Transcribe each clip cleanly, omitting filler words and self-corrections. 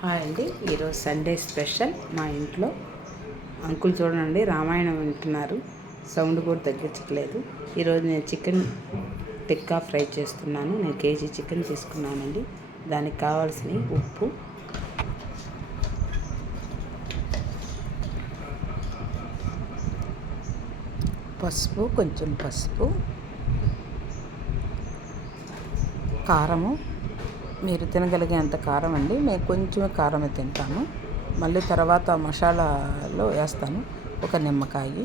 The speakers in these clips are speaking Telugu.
హాయ్ అండి. ఈరోజు సండే స్పెషల్ మా ఇంట్లో. అంకుల్ చూడండి రామాయణం వింటున్నారు, సౌండ్ కూడా తగ్గించట్లేదు. ఈరోజు నేను చికెన్ టిక్కా ఫ్రై చేస్తున్నాను. నేను కేజీ చికెన్ తీసుకున్నానండి. దానికి కావాల్సినవి ఉప్పు, పసుపు, కొంచెం పసుపు, కారము, మీరు తినగలిగేంత కారం అండి. మేము కొంచెం కారమే తింటాము. మళ్ళీ తర్వాత మసాలాలో వేస్తాను ఒక నిమ్మకాయ.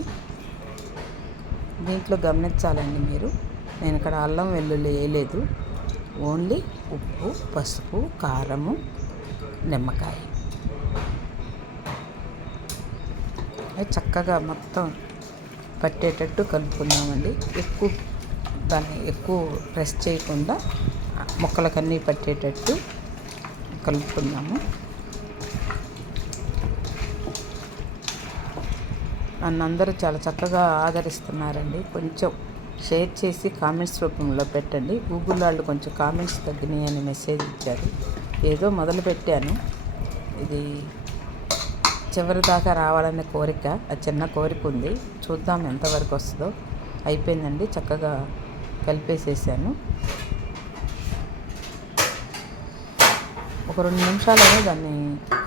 దీంట్లో గమనించాలండి మీరు, నేను ఇక్కడ అల్లం వెల్లుల్లి వేయలేదు. ఓన్లీ ఉప్పు, పసుపు, కారము, నిమ్మకాయ. అది చక్కగా మొత్తం పట్టేటట్టు కలుపుకుందామండి. దాన్ని ఎక్కువ ప్రెస్ చేయకుండా ముక్కలకన్నీ పట్టేటట్టు కలుపుకుందాము. నన్ను అందరూ చాలా చక్కగా ఆదరిస్తున్నారండి. కొంచెం షేర్ చేసి కామెంట్స్ రూపంలో పెట్టండి. గూగుల్ వాళ్ళు కొంచెం కామెంట్స్ తగ్గినాయి అని మెసేజ్ ఇచ్చారు. ఏదో మొదలు పెట్టాను, ఇది చివరి దాకా రావాలనే కోరిక, ఆ చిన్న కోరిక ఉంది. చూద్దాం ఎంతవరకు వస్తుందో. అయిపోయిందండి, చక్కగా కలిపేసేసాను. ఒక 2 నిమిషాలనే దాన్ని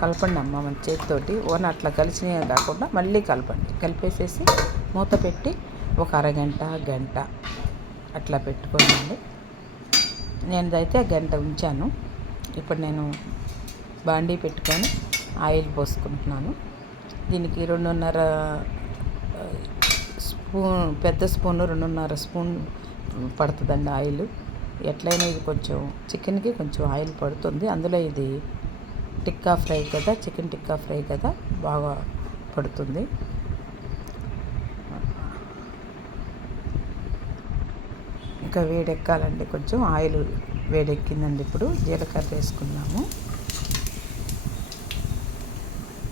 కలపండి అమ్మ మన చేతితోటి. అట్లా కలిసినవి కాకుండా మళ్ళీ కలపండి. కలిపేసేసి మూత పెట్టి ఒక అరగంట గంట అట్లా పెట్టుకోండి. నేను అయితే గంట ఉంచాను. ఇప్పుడు నేను బాండీ పెట్టుకొని ఆయిల్ పోసుకుంటున్నాను. దీనికి 2.5 స్పూన్, పెద్ద స్పూన్ 2.5 స్పూన్ పడుతుందండి ఆయిల్. ఎట్లయినా ఇది కొంచెం చికెన్కి కొంచెం ఆయిల్ పడుతుంది. అందులో ఇది టిక్కా ఫ్రై కదా, చికెన్ టిక్కా ఫ్రై కదా, బాగా పడుతుంది. ఇంకా వేడెక్కాలండి, కొంచెం ఆయిల్ వేడెక్కిందండి. ఇప్పుడు జీలకర్ర వేసుకున్నాము.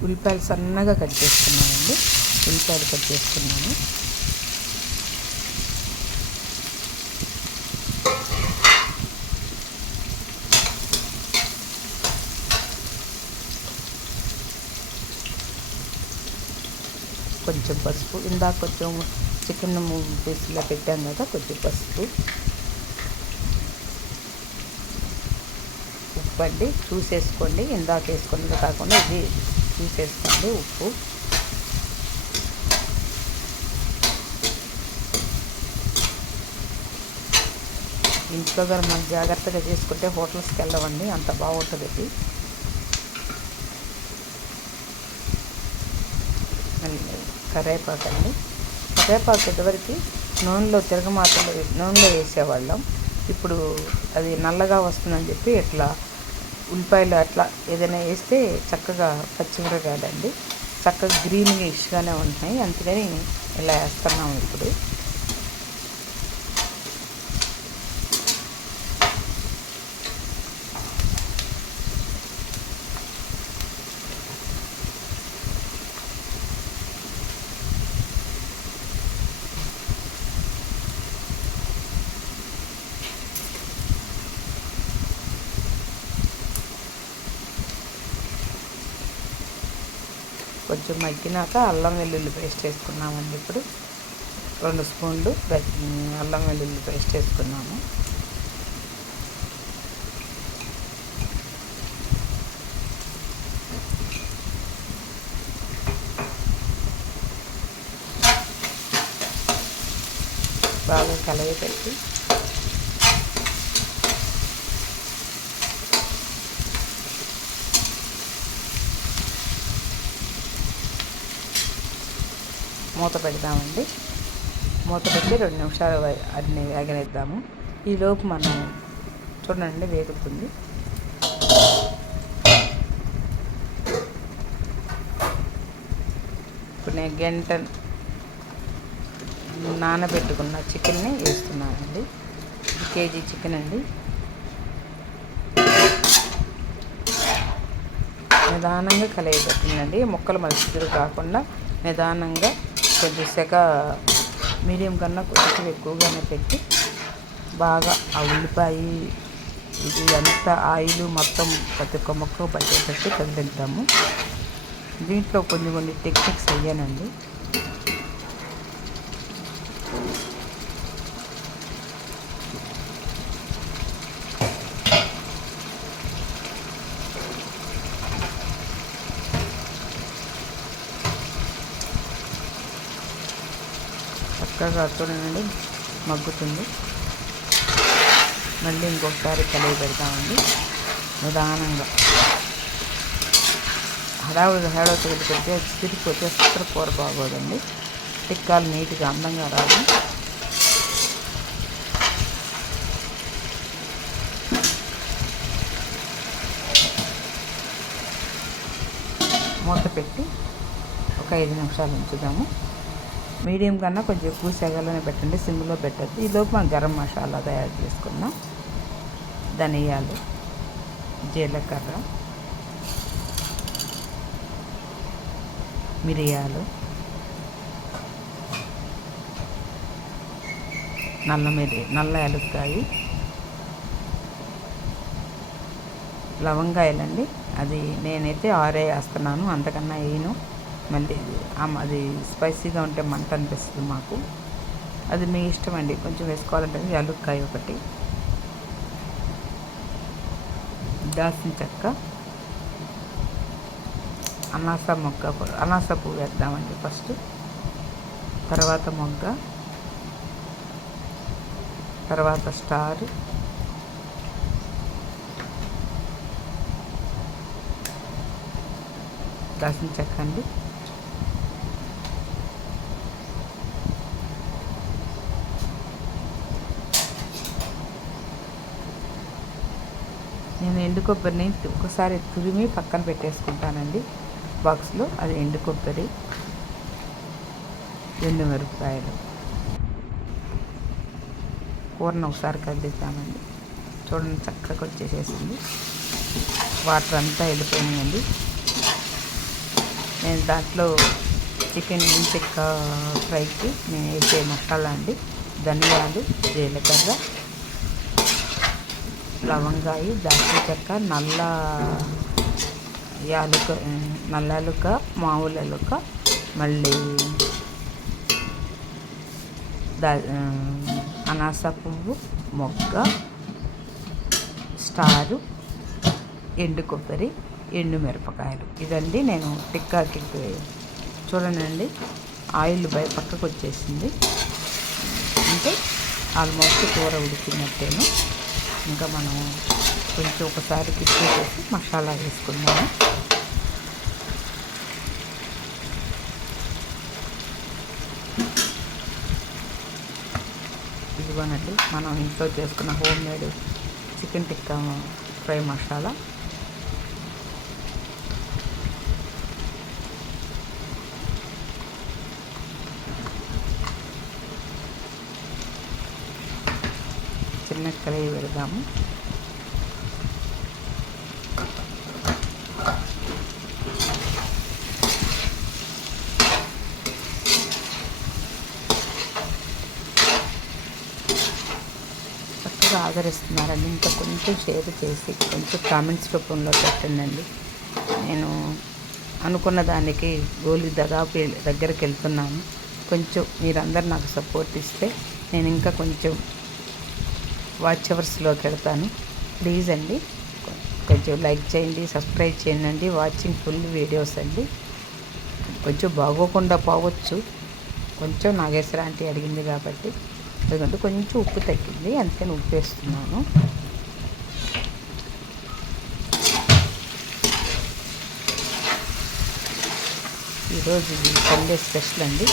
ఉల్లిపాయలు సన్నగా కట్ చేసుకున్నామండి. ఉల్లిపాయలు కట్ చేసుకున్నాము. కొంచెం పసుపు, ఇందాక కొంచెం చికెన్ పీసులో పెట్టాం కదా, కొంచెం పసుపు, ఉప్పు అండి చూసేసుకోండి. ఇందాక వేసుకున్నది కాకుండా ఇది చూసేసుకోండి ఉప్పు. ఇంట్లో గారు మనం జాగ్రత్తగా చేసుకుంటే హోటల్స్కి వెళ్ళవండి, అంత బాగుంటుంది ఇది. కరివేపాకు అండి. కరివేపాకు ఇదివరకు నూనెలో వేసేవాళ్ళం. ఇప్పుడు అది నల్లగా వస్తుందని చెప్పి ఇట్లా ఉల్లిపాయలు అట్లా ఏదైనా వేస్తే చక్కగా పచ్చిమిరకాయలండి చక్కగా గ్రీనిష్గానే ఉంటున్నాయి. అందుకని ఇలా వేస్తున్నాము ఇప్పుడు. కొంచెం మగ్గినాక అల్లం వెల్లుల్లి పేస్ట్ వేసుకున్నామండి. ఇప్పుడు 2 స్పూన్లు అల్లం వెల్లుల్లి పేస్ట్ వేసుకున్నాము. బాగా కలయపెట్టి మూత పెడదామండి. మూత పెట్టి 2 నిమిషాలు అన్ని వేగనిద్దాము. ఈలోపు మనం చూడండి వేగుతుంది. ఇప్పుడు నేను గంట నానబెట్టుకున్న చికెన్ని వేస్తున్నానండి. ఇది కేజీ చికెన్ అండి. నిదానంగా కలయబెట్టిందండి. ముక్కలు మలిసిదురు కాకుండా నిదానంగా కొద్దిసేక మీడియం కన్నా కొంచెం ఎక్కువగానే పెట్టి బాగా ఆ ఉల్లిపాయ ఇది అంతా ఆయిల్ మొత్తం ప్రతి ఒక్క ముక్క పట్టేటట్టు కదిలిద్దాము. దీంట్లో కొన్ని టెక్నిక్స్ అయ్యానండి. చక్కగా చూడండి మగ్గుతుంది. మళ్ళీ ఇంకొకసారి కలిగి పెడతామండి నిదానంగా. హడావుడితో పెడితే తిరిగిపోతే అసలు కూర బాగోదండి. టిక్కాలు నీట్గా అందంగా రాదు. మూత పెట్టి ఒక 5 నిమిషాలు ఉంచుదాము. మీడియం కన్నా కొంచెం ఎక్కువ సెగలోనే పెట్టండి, సిమ్లో పెట్టద్దు. ఈలోపు మనం గరం మసాలా తయారు చేసుకుందాం. ధనియాలు, జీలకర్ర, మిరియాలు, నల్ల యాలక్కాయ, లవంగాయలండి. అది నేనైతే 6 వేస్తున్నాను, అంతకన్నా వేయను. మళ్ళీ అది స్పైసీగా ఉంటే మంట అనిపిస్తుంది మాకు. అది మీ ఇష్టం అండి. కొంచెం వేసుకోవాలంటే యాలక్కాయ ఒకటి, దాల్చిన చెక్క, అనాస పువ్వు వేద్దామండి ఫస్ట్. తర్వాత మొగ్గ, తర్వాత స్టార్, దాల్చిన చెక్క అండి. నేను ఎండు కొబ్బరిని ఒకసారి తురిమి పక్కన పెట్టేసుకుంటానండి బాక్స్లో. అది ఎండు కొబ్బరి, ఎండు మిరపకాయలు. కూరను ఒకసారి కదిలిస్తామండి. చూడండి చక్కగా వచ్చేసేసింది. వాటర్ అంతా వెళ్ళిపోయిందండి. నేను దాంట్లో చికెన్ టిక్క ఫ్రైకి నేను వేసే మసాలా అండి. ధనియాలు, జీలకర్ర, లవంగాయ, దాల్చిన చెక్క, నల్ల యాలుక, మామూలు యాలుక, మళ్ళీ అనాస పువ్వు, మొగ్గ, స్టారు, ఎండు కొబ్బరి, ఎండు మిరపకాయలు. ఇదండి నేను టిక్కాకి. చూడండి ఆయిల్ పక్కకు వచ్చేసింది. అంటే ఆల్మోస్ట్ కూర ఉడికినట్టేను. ఇంకా మనం కొంచెం ఒకసారి తిప్పేసి మసాలా వేసుకుందాము. ఇదిగోనండి మనం ఇంట్లో చేసుకున్న home made chicken tikka fry masala. చిన్న కలయి పెడదాము. చక్కగా ఆదరిస్తున్నారండి. ఇంకా కొంచెం షేర్ చేసి కొంచెం కామెంట్స్ రూపంలో పెట్టండి. నేను అనుకున్న దానికి గోలి దాదాపు దగ్గరికి వెళ్తున్నాను. కొంచెం మీరందరూ నాకు సపోర్ట్ ఇస్తే నేను ఇంకా కొంచెం వాచ్ అవర్స్లోకి వెళ్తాను. ప్లీజ్ అండి కొంచెం లైక్ చేయండి, సబ్స్క్రైబ్ చేయండి. వాచింగ్ ఫుల్ వీడియోస్ అండి. కొంచెం బాగోకుండా పోవచ్చు. కొంచెం నాగేశ్వర ఆంటీ అడిగింది కాబట్టి, ఎందుకంటే కొంచెం ఉప్పు తగ్గింది, అందుకని ఉప్పు వేస్తున్నాను. ఈరోజు ఇది సండే స్పెషల్ అండి.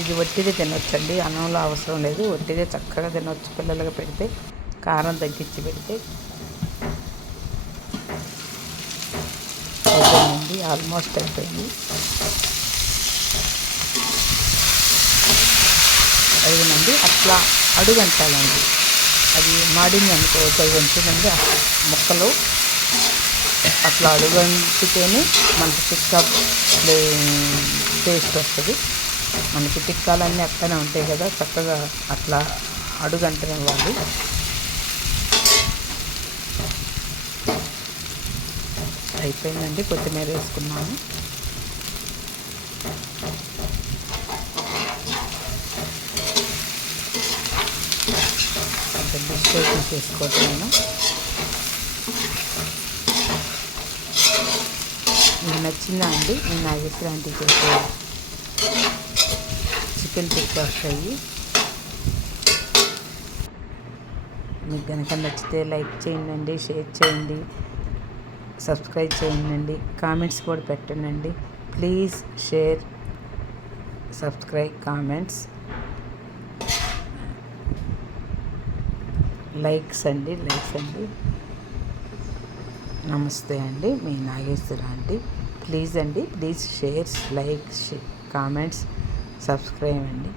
ఇది ఒట్టిదే తినొచ్చండి, అన్నంలో అవసరం లేదు. ఒట్టిదే చక్కగా తినొచ్చు. పిల్లలకి పెడితే కారం తగ్గించి పెడితే. అయిపోయిందండి, ఆల్మోస్ట్ అయిపోయింది. అడిగినండి అట్లా అడుగంటాలండి. అది మాడింది అనుకోవచ్చు. అవి ఉంటుందండి ముక్కలు అట్లా అడుగంటితేనే మనకు టిక్కా టేస్ట్ వస్తుంది. మనకి టిక్కాలన్నీ అక్కడనే ఉంటాయి కదా, చక్కగా అట్లా అడుగంటనివ్వాలి. అయిపోయిందండి. కొత్తిమీర వేసుకున్నాము. కొంచెం డిష్ చేసుకోవట్లేను. మీకు నచ్చిందా అండి నేను నాగేశ్వరి ఆంటీ చేసే చికెన్ టిక్కా ఫ్రై? మీకు కనుక నచ్చితే లైక్ చేయండి, షేర్ చేయండి, సబ్స్క్రైబ్ చేయండి, కామెంట్స్ కూడా పెట్టండి. Please share, subscribe, comments, likes అండి. నమస్తే అండి, మీ నాగేశ్వరి ఆంటీ. ప్లీజ్ అండి, please share, like, comments, subscribe అండి.